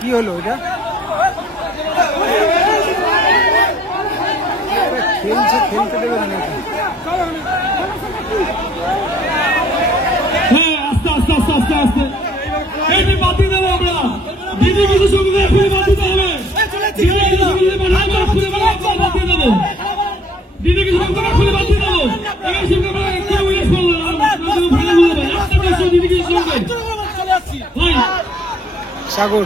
কি হলো এটা? খেলছে, খেলতে দেবে না নাকি? হ্যাঁ, আস্তে আস্তে আস্তে আস্তে আস্তে এই বাতি দেবো আমরা। দিদি কিছু সঙ্গে বাতি দিতে হবে। দিদি কিছু সঙ্গে খুলে বাতি দেবো। এবার সঙ্গে দিদি কিছু সঙ্গে সাগর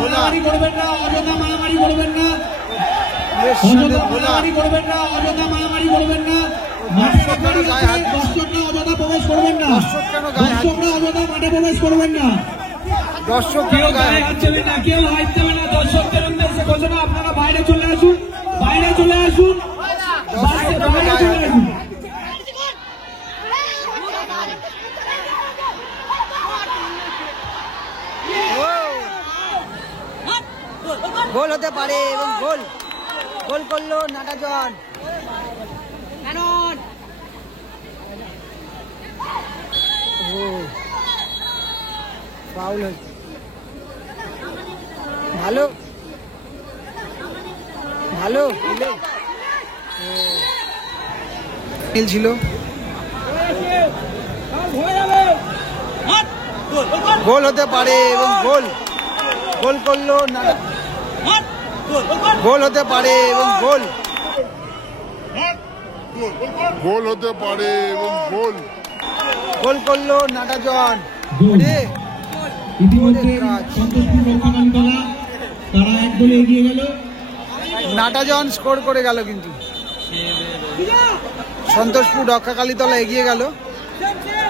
মারামারি করবেন না, অযথা মারামারি করবেন না, অযথা মারামারি করবেন না, অযথা মারামারি করবেন না। দর্শকরা অযথা প্রবেশ করবেন না, দর্শকরা অযথা মাঠে প্রবেশ করবেন না। দর্শক কেউ গায়ে হাত দেবে না, কেউ হাত দেবে না। দর্শকদের উদ্দেশ্যে ঘোষণা, আপনারা বাইরে চলে আসুন, বাইরে চলে আসুন, বাইরে চলে আসুন। গোল হতে পারে এবং গোল গোল করলো নাটাজন। ফাউল হয়েছে, ভালো ভালো ছিল। গোল হতে পারে এবং গোল গোল করলো গোল হতে পারে এবং গোল গোল হতে পারে এবং গোল গোল করলো নাটাজন। ইতিমধ্যে সন্তোষপুর রক্ষাকালী দলা তারা এক গোলে এগিয়ে গেল। নাটাজন স্কোর করে গেল, কিন্তু সন্তোষপুর রক্ষাকালী দলা এগিয়ে গেল।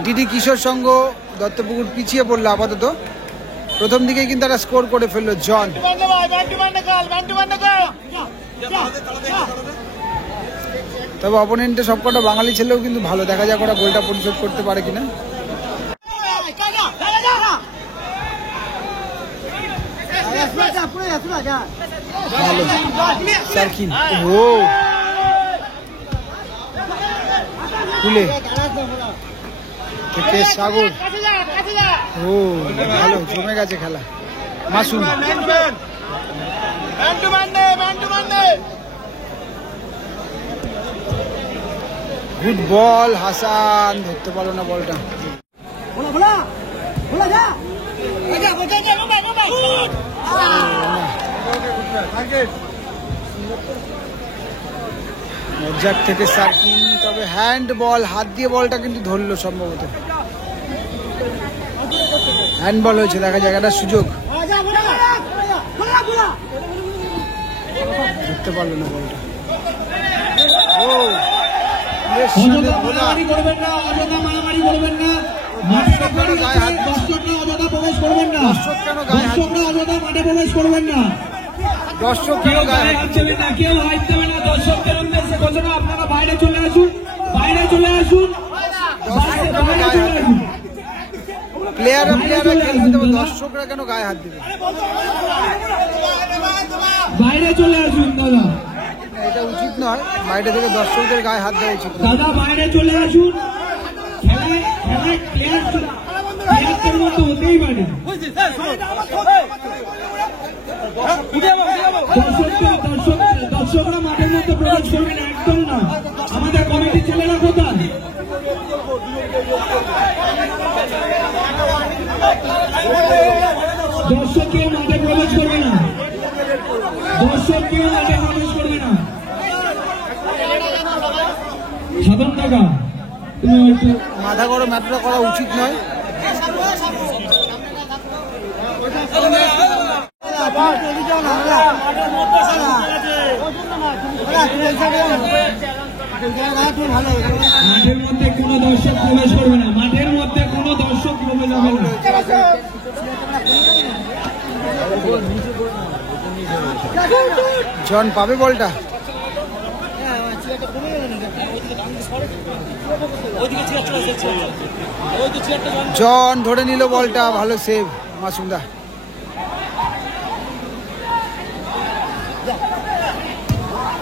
ডিডি কিশোর সংঘ দত্তপুকুর পিছিয়ে পড়লো আপাতত। প্রথম দিকে কিন্তু তারা স্কোর করে ফেললো জন। তবে অপোনেন্টে সবকটা বাঙালি ছেলেও কিন্তু ভালো, দেখা যাক ওরা গোলটা পরিশোধ করতে পারে কিনা। ভালো সার্কিন, ও তুলে থেকে সাগর, ও ভালো জমে গেছে খেলা। মাসুম গুড বল, হাসান ধরতে পারলো না বলটা। মজ্জাক থেকে সার্কিন, তবে হ্যান্ড বল, হাত দিয়ে বলটা কিন্তু ধরলো সম্ভবত। হ্যান্ড বল হয়েছে, দেখা যাক একটা সুযোগ। ধরতে পারলো না বলটা। ও মারামারি করবেন না, অযথা মারামারি করবেন না। দর্শকরা অযথা প্রবেশ করবেন না, দর্শকরা অযথা মাঠে প্রবেশ করবেন না। দর্শক কেউ গায়ে হাত দেবে না, কেউ হাত দেবে না। দর্শকদের উদ্দেশ্যে ঘোষণা, আপনারা বাইরে চলে আসুন, বাইরে চলে আসুন, বাইরে চলে আসুন। প্লেয়াররা খেলতে দেবে, দর্শকরা কেন গায়ে হাত দেবে? বাইরে চলে আসুন দাদা, এটা উচিত নয়। বাইরে থেকে দর্শকদের গায়ে হাত দেওয়া উচিত দাদা, বাইরে চলে আসুন। খেলায় প্লেয়ারদের মতো হতেই পারে। দর্শকরা মাঠের মধ্যে প্রবেশ করবেন একদম না। আমাদের কমিটির ছেলেরা কোথায়? দর্শক কেউ মাঠে প্রবেশ করবে না, দর্শক কেউ মাঠে প্রবেশ করবে না। সাধারণ টাকা তুমি একটু মাথা গরম এতটা করা উচিত নয়। মাঠের মধ্যে কোনো দর্শক প্রবেশ করবে না, মাঠের মধ্যে কোনো দর্শক প্রবেশ হবে না। জন পাবে বলটা, জন ধরে নিল বলটা, ভালো সেভ মাসুমদা।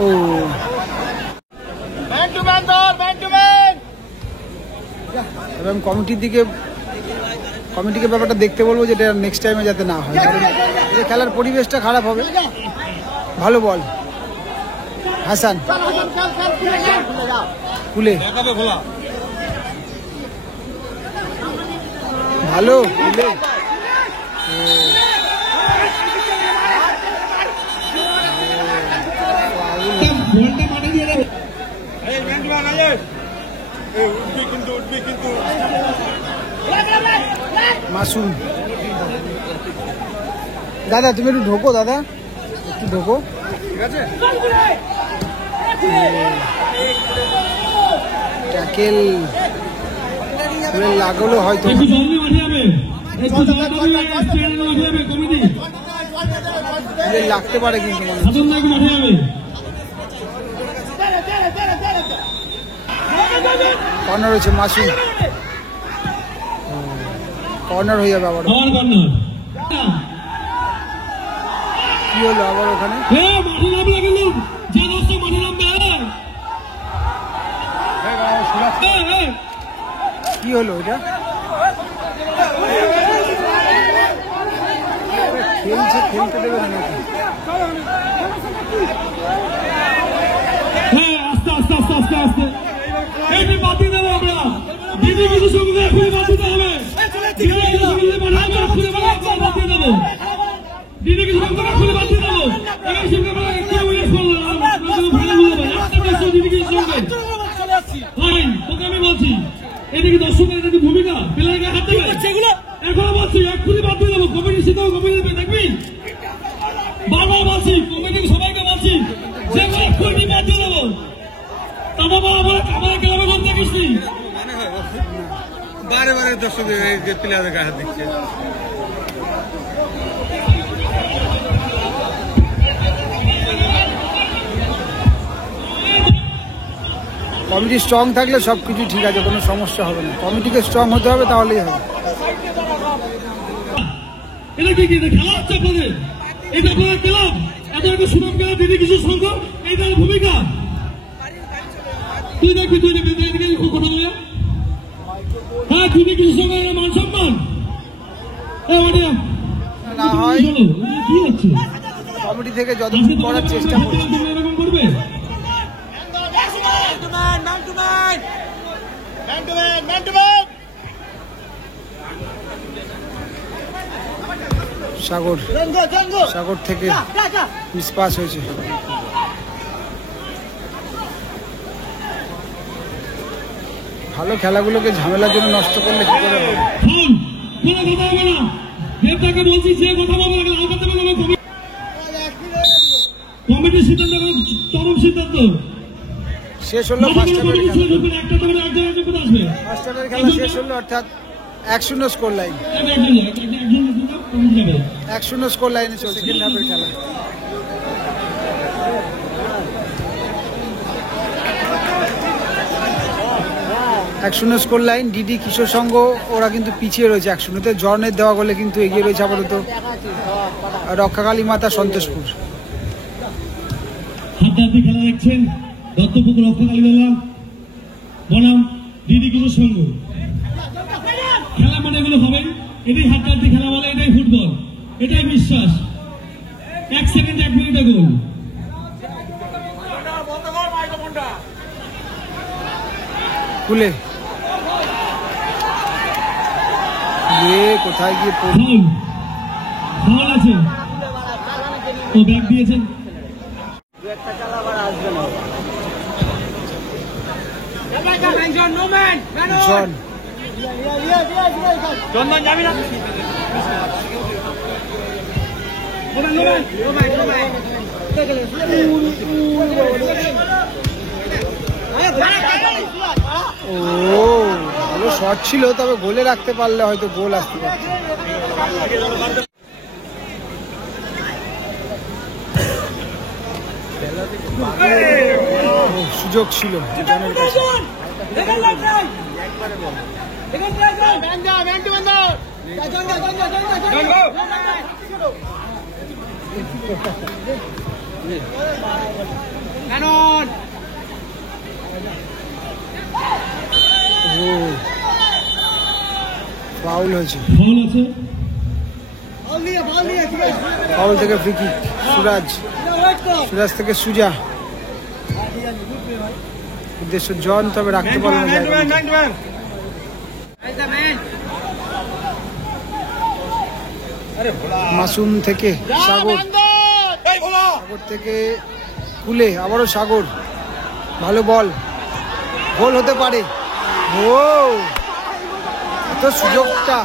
ও এবং কমিটিকে ব্যাপারটা দেখতে বলবো, যেটা নেক্সট টাইমে যাতে না হয়, এই খেলার পরিবেশটা খারাপ হবে। ভালো বল হাসান, কুলে ভালো কুলে। মাসুম দাদা তুমি একটু ঢোকো, দাদা একটু ঢোকো, ঠিক আছে। ট্যাকেল লাগলো হয়তো, লাগতে পারে কিন্তু কর্নার হয়েছে। মাসুম কর্নার হয়ে যাবে আবার, কি হলো আবার ওখানে? কি হলো এটা? খেলছে, খেলতে দেবে না নাকি? আস্তে আস্তে আস্তে আস্তে আস্তে এটি বাতিল দেবো আমরা। দিদি কিছু সঙ্গে খুলে বাতিল হবে, দিদি কিছু সঙ্গে খুলে বাতিল দেবো, দিদি কিছু সঙ্গে খুলে বাতিল দেবো। এই সঙ্গে কেউ ইয়ে করলো না, ভালো বলবো একটা দেশ দিদি কিছু সঙ্গে ভাই তোকে আমি বলছি, এদিকে দর্শকের এদিকে ভূমিকা প্লেয়ারকে হাত দেবে এখনো বলছি, এক্ষুনি বাতিল দেবো। কমিটি সিদ্ধান্ত কমিটি দেবে, দেখবি বারবার বলছি, কমিটি সবাইকে বলছি যে এক্ষুনি বাতিল দেবো। বারে বারে দর্শকের প্লেয়ারের গায়ে হাত দিচ্ছে। কমিটি স্ট্রং থাকলে সবকিছু ঠিক আছে, কোনো সমস্যা হবে না। কমিটিকে স্ট্রং হতে হবে, তাহলেই হবে। এটা কি খেলা হচ্ছে আপনাদের? এটা আপনারা ক্লাব এত একটা সুনাম খেলা দিদি কিছু সংঘ, এইটার ভূমিকা তুই দেখবি, তুই দেখবি কথা বলে। হ্যাঁ দিদি কিছু সংঘ মান সম্মান না হয় কি হচ্ছে? কমিটি থেকে যতটুকু করার চেষ্টা করছে। এরকম করবে সাগর থেকে মিসপাস হয়েছে। ভালো খেলাগুলোকে ঝামেলার জন্য নষ্ট করলে কি করে হবে? কমিটির সিদ্ধান্ত চরম সিদ্ধান্ত। শেষ হলো ফার্স্ট হাফের খেলা শেষ হলো, অর্থাৎ 1-0 স্কোর লাইন, 1-0 স্কোর লাইনে চলছে সেকেন্ড হাফের খেলা। একশূন্য স্কোর লাইন। ডিডি কিশোর সংঘ ওরা কিন্তু পিছিয়ে রয়েছে 1-0-তে। জর্নের দেওয়া গোলে কিন্তু এগিয়ে রয়েছে আপাতত রক্ষাকালী মাতা সন্তোষপুর। হাড্ডাহাড্ডি খেলা দেখছেন দত্তপুকুর রক্ষাকালী দলা বনাম ডিডি কিশোর সংঘ। খেলা মানে এগুলো হবে, এটাই হাড্ডাহাড্ডি খেলা বলে, এটাই ফুটবল, এটাই বিশ্বাস। 1 সেকেন্ড 1 মিনিটে গোল। খুলে কোথায় গিয়ে ফাউল আছে, ও ব্যাক দিয়েছেন। ও ভালো শট ছিল, তবে গোলে রাখতে পারলে হয়তো গোল আসতে পারত। খেলা সুযোগ ছিল জনের কাছে। ফাউল হয়েছে, ফাউল আছে। ফাউল থেকে ফ্রি কিক। সুরাজ থেকে সুজা, উদ্দেশ্য জন, তবে রাখতে পারলো না জায়গা। মাসুম থেকে সাগর, সাগর থেকে কুলে, আবারও সাগর, ভালো বল, গোল হতে পারে। ও এত সুযোগটা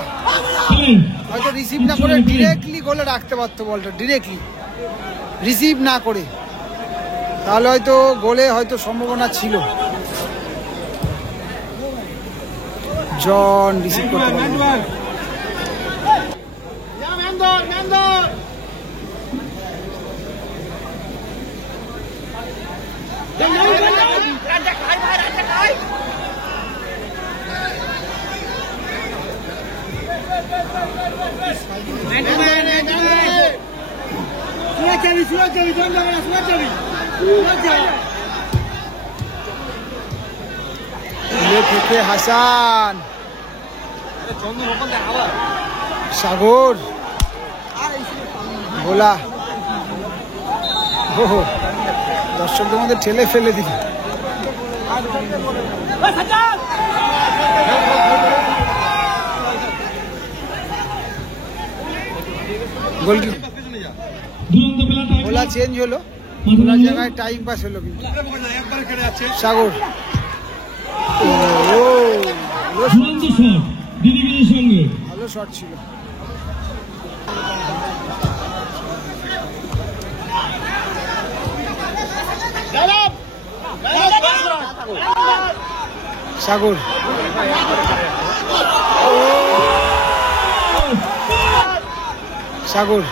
হয়তো রিসিভ না করে ডিরেক্টলি গোলে রাখতে পারতো বলটা, ডিরেক্টলি রিসিভ না করে, তাহলে হয়তো গোলে হয়তো সম্ভাবনা ছিল। জন রিসিভ করতে পারল। থেকে হাসান, সাগর, ভোলা, দর্শকদের মধ্যে ঠেলে ফেলে দিল। ভোলা চেঞ্জ হলো, ভোলার জায়গায় টাইম পাস হলো, কিন্তু সাগর ভালো শট ছিল। সাগর সাগর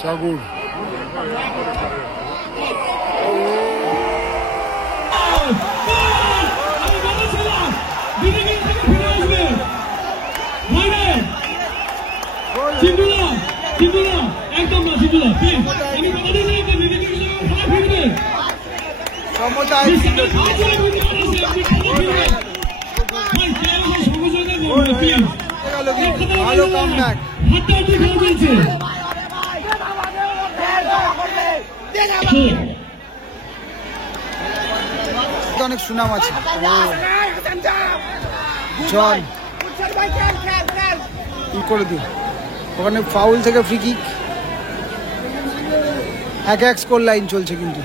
সাগর ভালো কামব্যাক। অনেক সুনাম আছে। জন কি করে দিল ওখানে, ফাউল থেকে ফ্রি কিক। 1-1 স্কোর লাইন চলছে, কিন্তু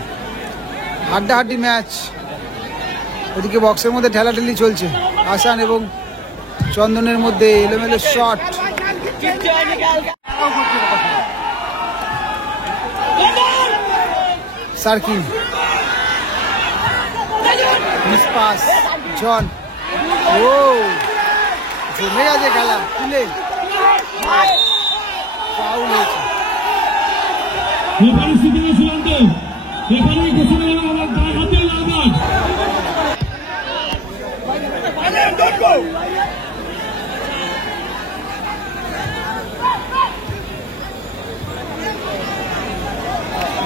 হাড্ডাহাড্ডি ম্যাচ। ওদিকে বক্সের মধ্যে ঠেলাঠেলি চলছে, হাসান এবং চন্দনের মধ্যে এলোমেলো শট। সার্কিন পাস, জন, ও জমে গেছে খেলা, তুলে ফাউল হয়েছে।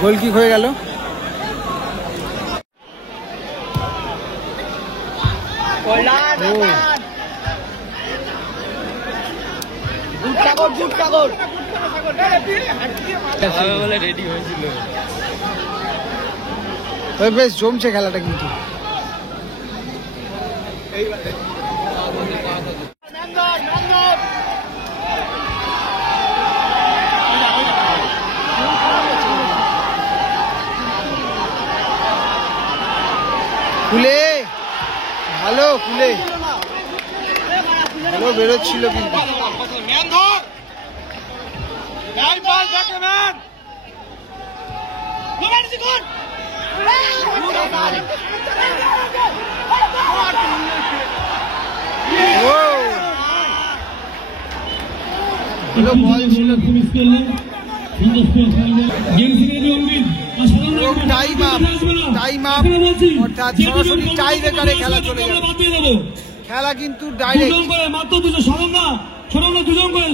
গোল কিক হয়ে গেল। তবে বেশ জমছে খেলাটা, কিন্তু কুলে ভালো, কুলে ভালো বেরোচ্ছিল, কিন্তু ভালো বল ছিল। টাইম আপ অর্থাৎ সরাসরি টাই ব্রেকারে খেলা চলে যাবে। খেলা কিন্তু ডাইরেক্ট মাত্র দুজন করে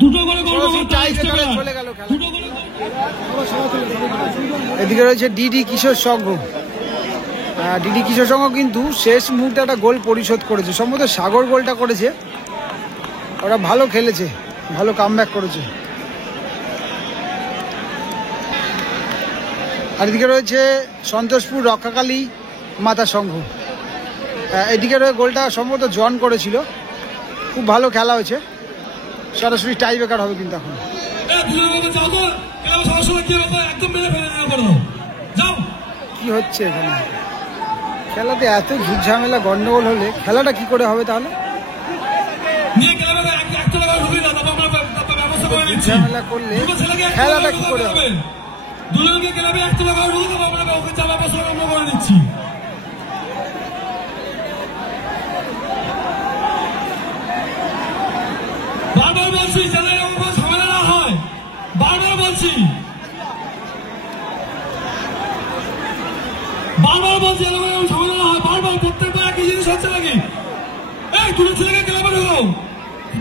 দুটো করে টাই ব্রেকারে চলে গেল খেলা। এদিকে রয়েছে ডিডি কিশোর সংঘ। ডিডি কিশোর সংঘ কিন্তু শেষ মুহূর্তে একটা গোল পরিশোধ করেছে, সম্ভবত সাগর গোলটা করেছে। ওরা ভালো খেলেছে, ভালো কামব্যাক করেছে। আর এদিকে রয়েছে সন্তোষপুর রক্ষাকালী মাতা সংঘ। এদিকে রয়ে গোলটা সম্ভবত জন করেছিল। খুব ভালো খেলা হয়েছে, সরাসরি টাই ব্রেকার হবে কিন্তু এখন। কি হচ্ছে এখানে খেলাতে? এত ঝুটঝামেলা গন্ডগোল হলে খেলাটা কি করে হবে তাহলে? ঝামেলা করলে খেলাটা কি করে হবে? দুজনকে ক্লাবে 1 টাকা করে ঢুকে আমরা ওকে চাপা বসে আমরা করে দিচ্ছি। বারবার বলছি যেন এরকম ঝামেলা না হয়, বারবার বলছি এরকম ঝামেলা না হয়। বারবার প্রত্যেকবার একই জিনিস হচ্ছে নাকি? এই দুটো ছেলেকে ক্লাবে ঢুকাও,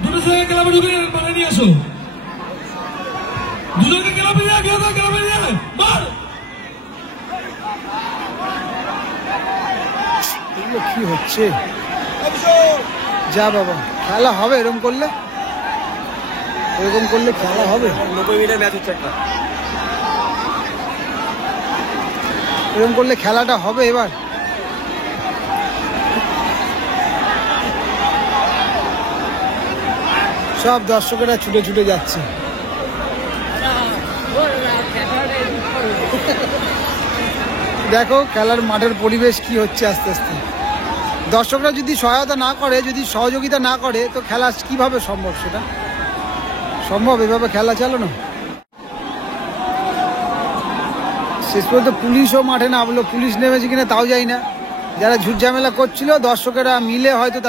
দুটো ছেলেকে ক্লাবে ঢুকে বানিয়ে নিয়ে আসো। দুজনকে ক্লাবে নিয়ে ক্লাবে নিয়ে মার। এগুলো কি হচ্ছে? যা বাবা, খেলা হবে এরকম করলে? এরকম করলে খেলা হবে? 90 মিনিটের ম্যাচ হচ্ছে একটা। এরকম করলে খেলাটা হবে এবার? সব দর্শকেরা ছুটে ছুটে যাচ্ছে। দেখো খেলার মাঠের পরিবেশ কি হচ্ছে আস্তে আস্তে। দর্শকরা যদি সহায়তা না করে, যদি সহযোগিতা না করে, তো খেলা কিভাবে সম্ভব? সেটা সম্ভব এভাবে খেলা চালানো? শেষ পর্যন্ত পুলিশও মাঠে নামলো। পুলিশ নেমেছে কিনা তাও যাই না। যারা ঝুটঝামেলা করছিল দর্শকেরা মিলে হয়তো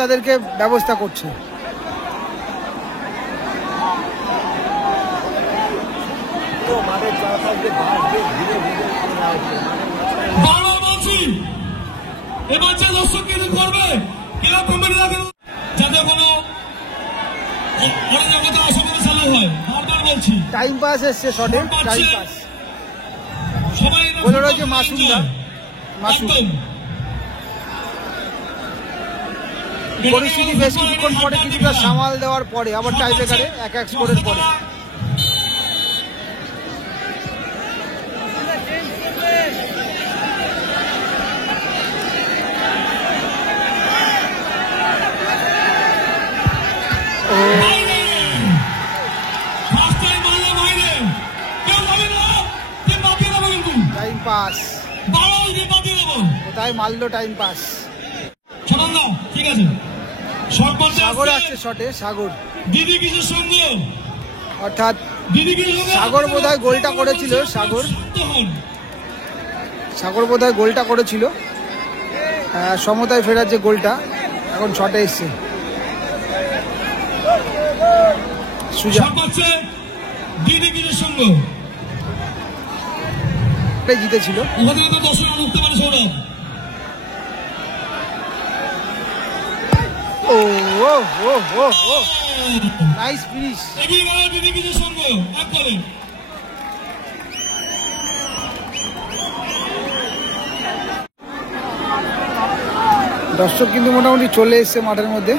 তাদেরকে ব্যবস্থা করছে। এবার যে দর্শক কিন্তু করবে ক্লাব কমিটিরা যাতে কোনো অরাজকতা অসুবিধা চালু হয়, বারবার বলছি। টাইম পাস এসছে শটে, টাইম পাস বলে রয়েছে মাসুমদা। মাসুম পরিস্থিতি বেশ কিছুক্ষণ পরে কিছুটা সামাল দেওয়ার পরে আবার টাই ব্রেকারে 1-1 স্কোরের পরে টাইম পাস। কোথায় মারলো টাইম পাস? ঠিক আছে, সাগর আসছে শটে। সাগর দিদি কিসের সঙ্গে অর্থাৎ সাগর বোধহয় গোলটা করেছিল। সাগর বোধহয় গোলটা করেছিল। সমতায় ফেরার যে গোলটা এখন শটে এসছে। সুজা জিতেছিল। Nice finish. দর্শক কিন্তু মোটামুটি চলে এসছে মাঠের মধ্যে।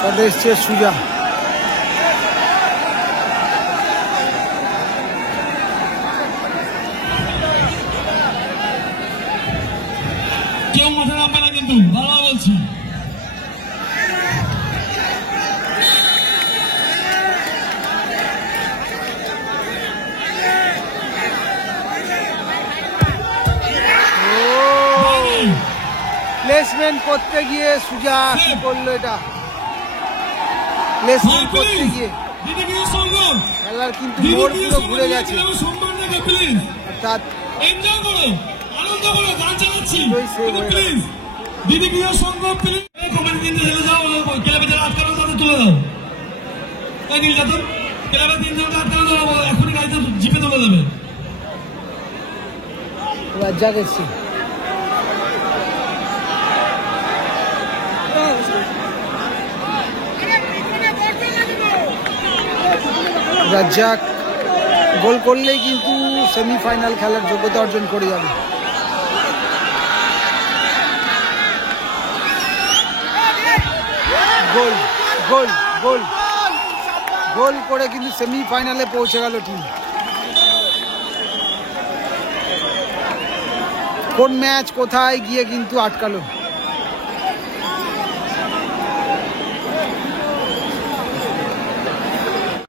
শটে এসছে সুজা। কেউ মাঠে নামবে না কিন্তু, বারবার বলছি। প্লেসমেন্ট করতে গিয়ে সুজা কি করলো? এটা প্লেসমেন্ট করতে গিয়ে খেলার কিন্তু মোড় পুরো ঘুরে গেছে। অর্থাৎ এনজয় করো, আনন্দ করো, গান চালাচ্ছি। ওই save হয়ে গেল। প্লিজ দিদি ক্রীড়া সংঘ প্লিজ কমিটি দিন হেলে যাও, ক্লাবে যারা আটকানো তাদের তুলে দাও। এই নির্যাতন ক্লাবে 3 জনকে আটকানো দাও, এখনই গাড়িতে জিপে তুলে দেবে। রাজ্জাক এসছে। রাজ্জাক গোল করলেই কিন্তু সেমিফাইনাল খেলার যোগ্যতা অর্জন করে যাবে। গোল গোল গোল গোল করে কিন্তু সেমিফাইনালে পৌঁছে গেল টিম। কোন ম্যাচ কোথায় গিয়ে কিন্তু আটকালো।